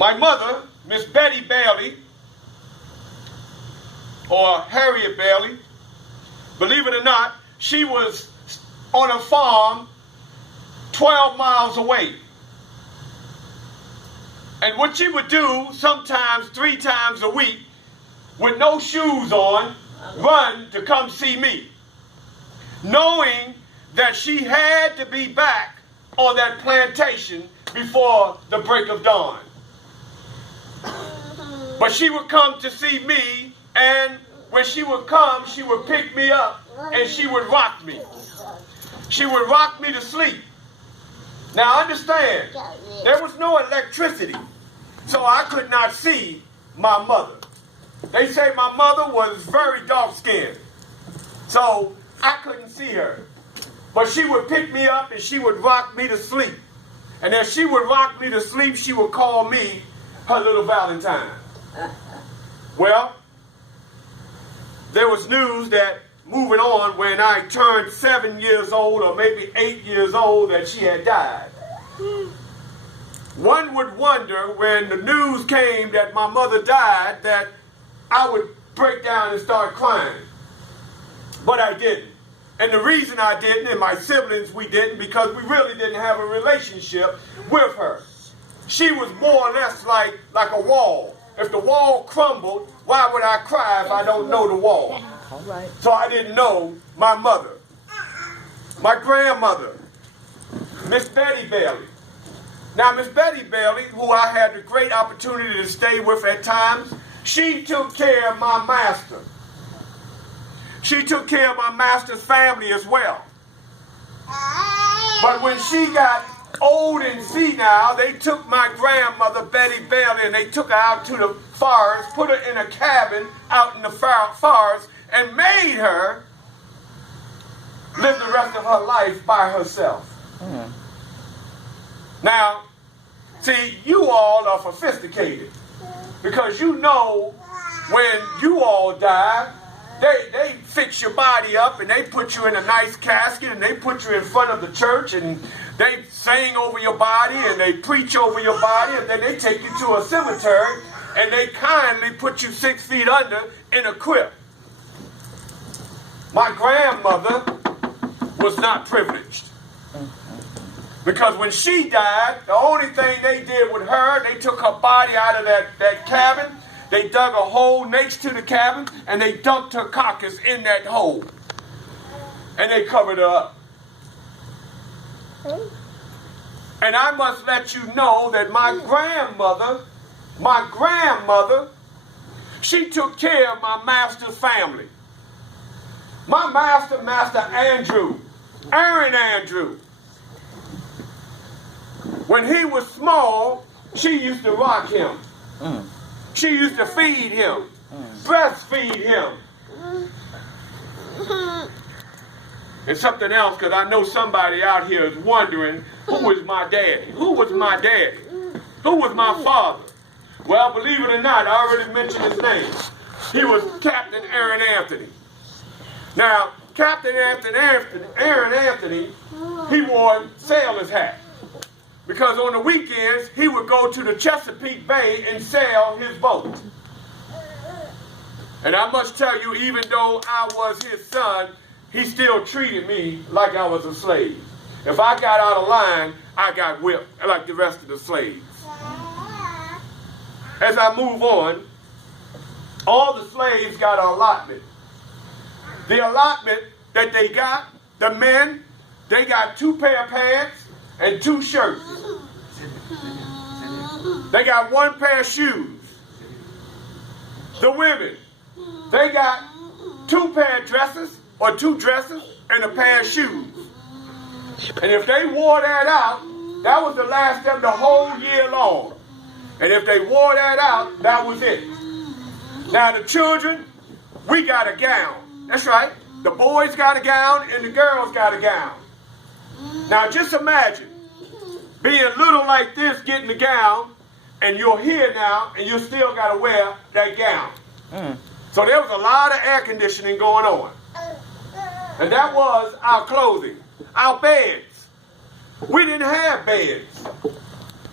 My mother, Miss Betty Bailey, or Harriet Bailey, believe it or not, she was on a farm 12 miles away. And what she would do, sometimes 3 times a week, with no shoes on, run to come see me, knowing that she had to be back on that plantation before the break of dawn. But she would come to see me, and when she would come, she would pick me up and she would rock me. She would rock me to sleep. Now understand, there was no electricity, so I could not see my mother. They say my mother was very dark-skinned, so I couldn't see her. But she would pick me up and she would rock me to sleep. And as she would rock me to sleep, she would call me her little Valentine. Well, there was news that moving on, when I turned 7 years old or maybe 8 years old, that she had died. One would wonder when the news came that my mother died that I would break down and start crying. But I didn't. And the reason I didn't, and my siblings, we didn't, because we really didn't have a relationship with her. She was more or less like a wall. If the wall crumbled, why would I cry if I don't know the wall? All right. So I didn't know my mother. My grandmother, Miss Betty Bailey. Now, Miss Betty Bailey, who I had the great opportunity to stay with at times, she took care of my master. She took care of my master's family as well. But when she got old and senile, they took my grandmother, Betty Bailey, and they took her out to the forest, put her in a cabin out in the forest, and made her live the rest of her life by herself. Mm. Now, see, you all are sophisticated, because you know when you all die, they fix your body up and they put you in a nice casket and they put you in front of the church and they sing over your body and they preach over your body, and then they take you to a cemetery and they kindly put you 6 feet under in a crypt. My grandmother was not privileged, because when she died, the only thing they did with her, they took her body out of that cabin. They dug a hole next to the cabin, and they dumped her carcass in that hole. And they covered her up. And I must let you know that my grandmother, she took care of my master's family. My master, Master Andrew, Aaron Andrew, when he was small, she used to rock him. Mm. She used to feed him, breastfeed him. And something else, because I know somebody out here is wondering, who is my daddy? Who was my daddy? Who was my father? Well, believe it or not, I already mentioned his name. He was Captain Aaron Anthony. Now, Captain Aaron Anthony, he wore a sailor's hat, because on the weekends, he would go to the Chesapeake Bay and sail his boat. And I must tell you, even though I was his son, he still treated me like I was a slave. If I got out of line, I got whipped like the rest of the slaves. As I move on, all the slaves got an allotment. The allotment that they got, the men, they got 2 pair of pants and 2 shirts. They got 1 pair of shoes. The women, they got 2 pair of dresses or 2 dresses and a pair of shoes. And if they wore that out, that was to last them the whole year long. And if they wore that out, that was it. Now the children, we got a gown. That's right. The boys got a gown and the girls got a gown. Now just imagine being little like this, getting a gown, and you're here now, and you still got to wear that gown. Mm. So there was a lot of air conditioning going on. And that was our clothing, our beds. We didn't have beds.